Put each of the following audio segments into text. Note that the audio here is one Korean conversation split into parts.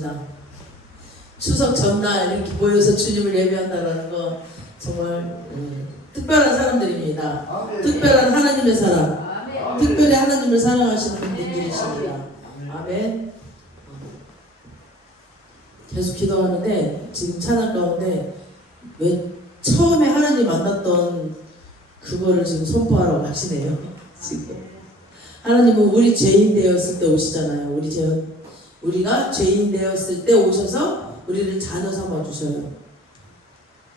것입니다. 추석 전날 이렇게 모여서 주님을 예배한다는 거 정말 특별한 사람들입니다. 특별한 하나님의 사람, 특별히 하나님을 사랑하시는 분들이십니다. 아멘. 계속 기도하는데 지금 찬양 가운데 왜 처음에 하나님 만났던 그거를 지금 선포하라고 하시네요. 지금 하나님은 우리 죄인 되었을 때 오시잖아요. 우리가 죄인 되었을 때 오셔서 우리를 자녀 삼아 주셔요.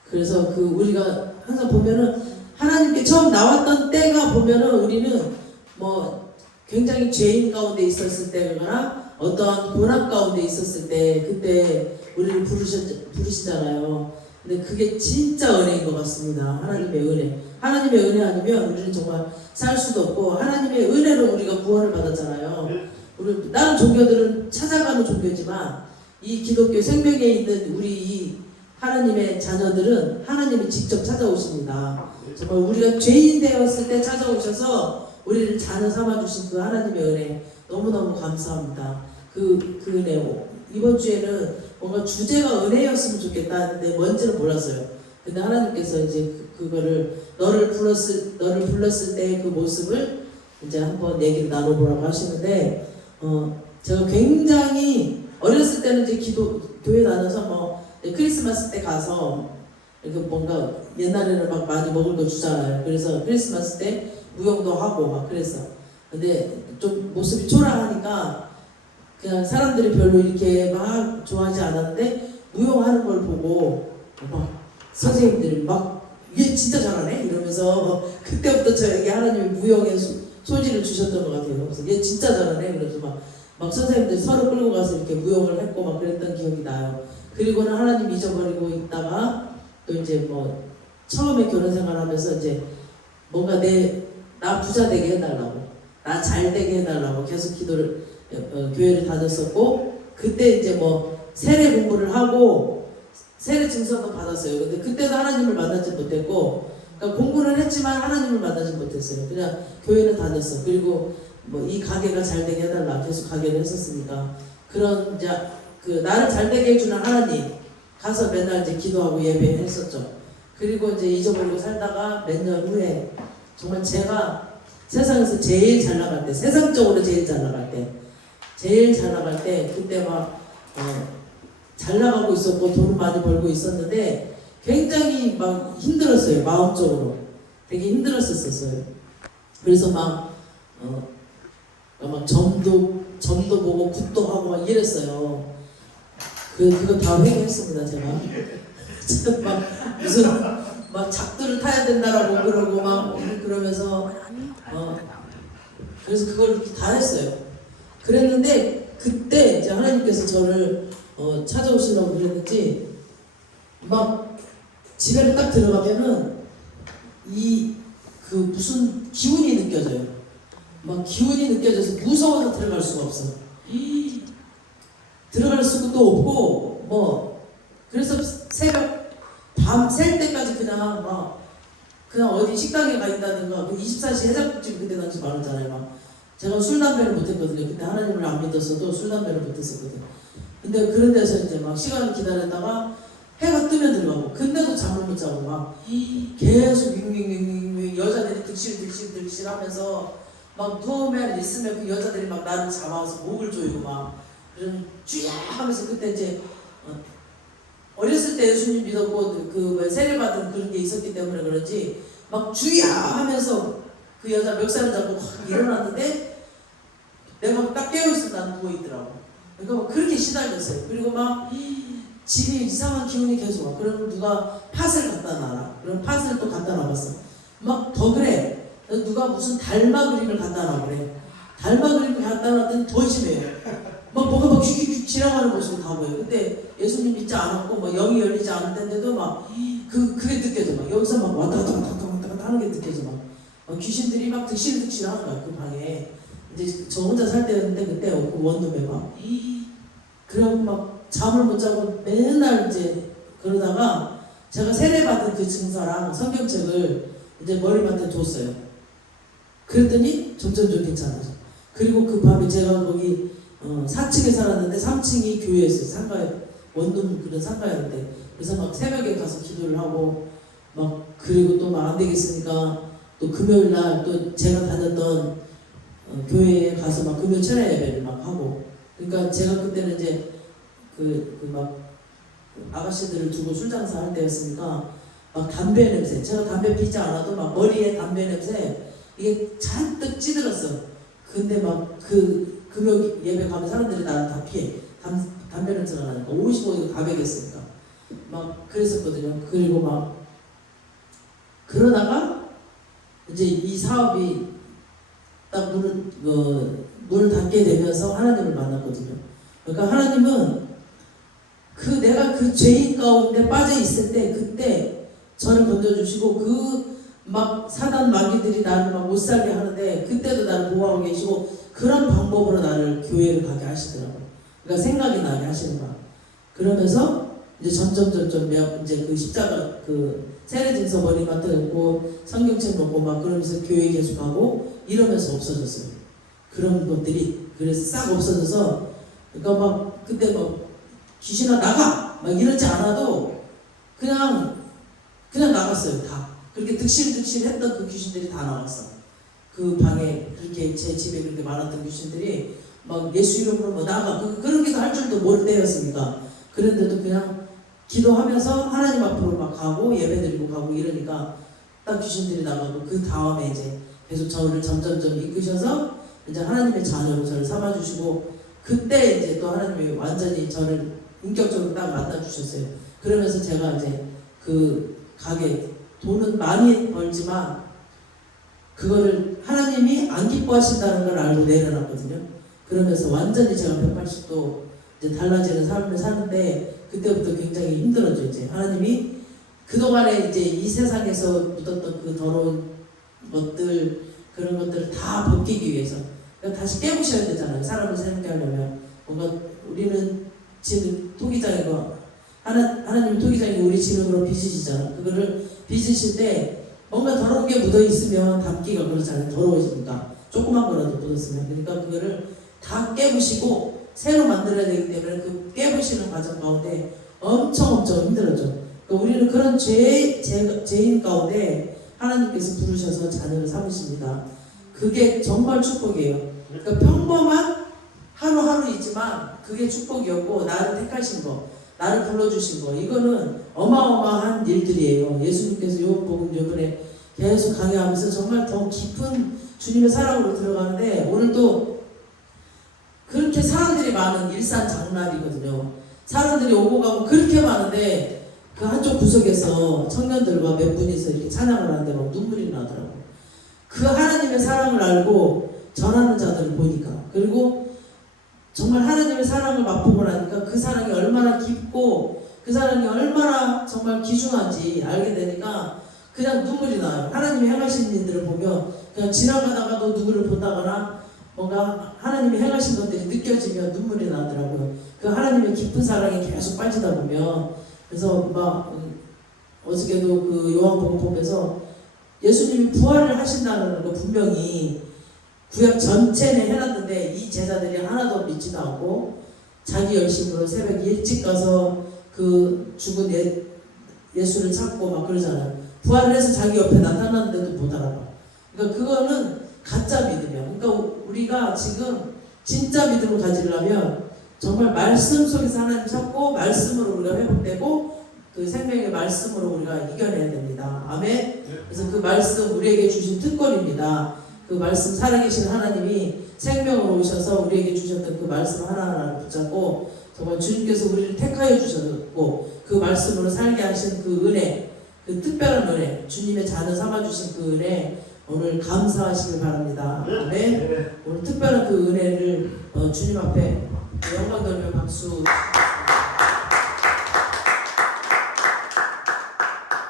그래서 우리가 항상 보면은 하나님께 처음 나왔던 때가 보면은 우리는 뭐 굉장히 죄인 가운데 있었을 때거나 어떠한 고난 가운데 있었을 때 그때 우리를 부르시잖아요. 근데 그게 진짜 은혜인 것 같습니다. 하나님의 은혜. 하나님의 은혜 아니면 우리는 정말 살 수도 없고 하나님의 은혜로 우리가 구원을 받았잖아요. 다른 종교들은 찾아가는 종교지만 이 기독교 생명에 있는 우리 이 하나님의 자녀들은 하나님이 직접 찾아오십니다. 정말 우리가 죄인 되었을 때 찾아오셔서 우리를 자녀 삼아주신 그 하나님의 은혜 너무너무 감사합니다. 그 은혜. 이번 주에는 뭔가 주제가 은혜였으면 좋겠다 했는데 뭔지는 몰랐어요. 근데 하나님께서 이제 그거를 너를 불렀을 때 그 모습을 이제 한번 얘기를 나눠보라고 하시는데 제가 굉장히 어렸을 때는 이제 교회 다녀서 뭐 크리스마스 때 가서 이렇게 뭔가 옛날에는 막 많이 먹을 거 주잖아요. 그래서 크리스마스 때 무용도 하고 막 그랬어. 근데 좀 모습이 초라하니까 그냥 사람들이 별로 이렇게 막 좋아하지 않았는데 무용하는 걸 보고 막 선생님들이 막 얘 진짜 잘하네 이러면서 그때부터 저에게 하나님이 무용의 소질을 주셨던 것 같아요. 그래서 얘 진짜 잘하네 그래서 막 선생님들 서로 끌고 가서 이렇게 무용을 했고 막 그랬던 기억이 나요. 그리고는 하나님 잊어버리고 있다가 또 이제 뭐 처음에 결혼 생활하면서 이제 뭔가 나 부자 되게 해달라고 나 잘 되게 해달라고 계속 기도를 교회를 다녔었고 그때 이제 뭐 세례 공부를 하고 세례 증서도 받았어요. 근데 그때도 하나님을 만나지 못했고 그러니까 공부는 했지만 하나님을 만나지 못했어요. 그냥 교회는 다녔어. 그리고 뭐 이 가게가 잘 되게 해달라 계속 가게를 했었으니까 그런 이제 나를 잘 되게 해주는 하나님 가서 맨날 이제 기도하고 예배했었죠. 그리고 이제 잊어버리고 살다가 몇 년 후에 정말 제가 세상에서 제일 잘 나갈 때 세상적으로 제일 잘 나갈 때 그때 막 잘 나가고 있었고 돈을 많이 벌고 있었는데 굉장히 막 힘들었어요. 마음적으로 되게 힘들었었어요. 그래서 막 점도 보고 굿도 하고 막 이랬어요. 그거 다 회개했습니다. 제가 막 무슨 막 작두를 타야 된다라고 그러고 막 그러면서 그래서 그걸 다 했어요. 그랬는데 그때 이제 하나님께서 저를 찾아오시려고 그랬는지 막 집에 딱 들어가면은 무슨 기운이 느껴져요. 막 기운이 느껴져서 무서워서 들어갈 수가 없어. 들어갈 수도 없고 뭐 그래서 새벽 밤 샐 때까지 그냥 어디 식당에 가 있다든가 24시 해장국집 그때 당시 많았잖아요. 막 제가 술 담배를 못했거든요. 그때 하나님을 안 믿었어도 술 담배를 못했었거든요. 근데 그런 데서 이제 막 시간을 기다렸다가 해가 뜨면 들어가고 근데도 잠을 못 자고 막 계속 윙윙윙윙 여자들이 득실 하면서 막 누우면 있으면 그 여자들이 막 나를 잡아와서 목을 조이고 막 그런 쥐야 하면서 그때 이제 어렸을 때 예수님 믿었고 그 세례 받은 그런 게 있었기 때문에 그런지 막 쥐야 하면서 그 여자 멱살을 잡고 확 일어났는데 내가 딱 깨어있어 난 누워있더라고. 그러니까 막 그렇게 시달렸어요. 그리고 막 집에 이상한 기운이 계속 와. 그러면 누가 팥을 갖다 놔라. 그럼 팥을 또 갖다 놔봤어. 막 더 그래. 누가 무슨 달마 그림을 갖다 놔 그래. 달마 그림을 갖다 놨더니 더 심해요. 막 뭐가 막 휙휙 지나가는 모습이 다 보여요. 근데 예수님 믿지 않았고 뭐 영이 열리지 않을 텐데도 막 그게 느껴져. 막 여기서 막 왔다 갔다 하는 게 느껴져. 막 귀신들이 막 득실 하는 거야 그 방에. 이제 저 혼자 살 때였는데 그때 그 원룸에 막 그래갖고 막 잠을 못 자고 맨날 이제 그러다가 제가 세례받은 그 증서랑 성경책을 이제 머리맡에 뒀어요. 그랬더니 점점 좀 괜찮아져. 그리고 그 밤에 제가 거기 4층에 살았는데 3층이 교회였어요. 상가 원룸 그런 상가였는데 그래서 막 새벽에 가서 기도를 하고 막 그리고 또 막 안 되겠으니까 또 금요일 날 또 제가 다녔던 교회에 가서 막 금요 철야 예배를 막 하고 그러니까 제가 그때는 이제 막 아가씨들을 두고 술 장사할 때였으니까 막 담배 냄새 제가 담배 피지 않아도 막 머리에 담배 냄새 이게 잔뜩 찌들었어. 근데 막 그 금요 예배 가면 사람들이 나를 다 피해. 담배 냄새가 나니까 55도 가백했으니까 막 그랬었거든요. 그리고 막 그러다가 이제 이 사업이 딱 문을 닫게 되면서 하나님을 만났거든요. 그러니까 하나님은 내가 그 죄인 가운데 빠져 있을 때 그때 저를 건져주시고 그 막 사단 마귀들이 나를 막 못 살게 하는데 그때도 나를 보호하고 계시고 그런 방법으로 나를 교회를 가게 하시더라고요. 그러니까 생각이 나게 하시는 거야. 그러면서 이제 점점 이제 그 십자가 세례증서 머리맡에 놓고 성경책 놓고 막 그러면서 교회 계속하고 이러면서 없어졌어요. 그런 것들이 그래서 싹 없어져서 그러니까 막 그때 막 귀신아 나가 막 이러지 않아도 그냥 나갔어요. 다 그렇게 득실득실 했던 그 귀신들이 다 나왔어. 그 방에 그렇게 제 집에 그렇게 많았던 귀신들이 막 예수 이름으로 뭐 나가 그런 기도 할 줄도 모를 때였으니까 그런데도 그냥 기도하면서 하나님 앞으로 막 가고 예배 드리고 가고 이러니까 딱 귀신들이 나가고 그 다음에 이제 계속 저를 점점점 이끄셔서 이제 하나님의 자녀로 저를 삼아주시고 그때 이제 또 하나님이 완전히 저를 인격적으로 딱 만나주셨어요. 그러면서 제가 이제 그 가게 돈은 많이 벌지만 그거를 하나님이 안 기뻐하신다는 걸 알고 내려놨거든요. 그러면서 완전히 제가 180도 이제 달라지는 삶을 사는데 그때부터 굉장히 힘들었죠. 이제 하나님이 그동안에 이제 이 세상에서 묻었던 그 더러운 것들 그런 것들을 다 벗기기 위해서 그러니까 다시 깨부셔야 되잖아요. 사람을 새롭게 하려면 뭔가 우리는 지금 토기장이고 하나님이 토기장이고 우리 지능으로 빚으시잖아요. 그거를 빚으실 때 뭔가 더러운 게 묻어 있으면 담기가 그렇잖아요. 더러워지니까 조그만 거라도 묻었으면 그러니까 그거를 다 깨부시고 새로 만들어야 되기 때문에 그 깨부시는 과정 가운데 엄청 힘들었죠. 그러니까 우리는 그런 죄인 가운데 하나님께서 부르셔서 자녀를 삼으십니다. 그게 정말 축복이에요. 그러니까 평범한 하루하루이지만 그게 축복이었고 나를 택하신 거 나를 불러주신 거 이거는 어마어마한 일들이에요. 예수님께서 요한복음 요번에 계속 강의하면서 정말 더 깊은 주님의 사랑으로 들어가는데 오늘도 그렇게 사람들이 많은 일산 장날이거든요. 사람들이 오고 가고 그렇게 많은데 그 한쪽 구석에서 청년들과 몇 분이서 이렇게 찬양을 하는데 막 눈물이 나더라고요. 그 하나님의 사랑을 알고 전하는 자들을 보니까 그리고 정말 하나님의 사랑을 맛보고 나니까 그 사랑이 얼마나 깊고 그 사랑이 얼마나 정말 귀중한지 알게 되니까 그냥 눈물이 나요. 하나님이 행하신 일들을 보면 그냥 지나가다가도 누구를 본다거나 뭔가 하나님이 행하신 것들이 느껴지면 눈물이 나더라고요. 그 하나님의 깊은 사랑에 계속 빠지다 보면 그래서 막 어저께도 그 요한복음 보면서 예수님이 부활을 하신다는 거 분명히 구약 전체는 해놨는데 이 제자들이 하나도 믿지도 않고 자기 열심으로 새벽 일찍 가서 그 죽은 예수를 찾고 막 그러잖아요. 부활을 해서 자기 옆에 나타났는데도 못 알아봐. 그러니까 그거는 가짜 믿음이야. 그러니까 우리가 지금 진짜 믿음을 가지려면 정말 말씀 속에서 하나님 찾고 말씀으로 우리가 회복되고 그 생명의 말씀으로 우리가 이겨내야 됩니다. 아멘. 그래서 그 말씀 우리에게 주신 특권입니다. 그 말씀 살아계신 하나님이 생명으로 오셔서 우리에게 주셨던 그 말씀 하나하나를 붙잡고 정말 주님께서 우리를 택하여 주셨고 그 말씀으로 살게 하신 그 은혜 그 특별한 은혜 주님의 자녀 삼아주신 그 은혜 오늘 감사하시길 바랍니다. 아멘. 오늘 특별한 그 은혜를 주님 앞에 영광 돌며 박수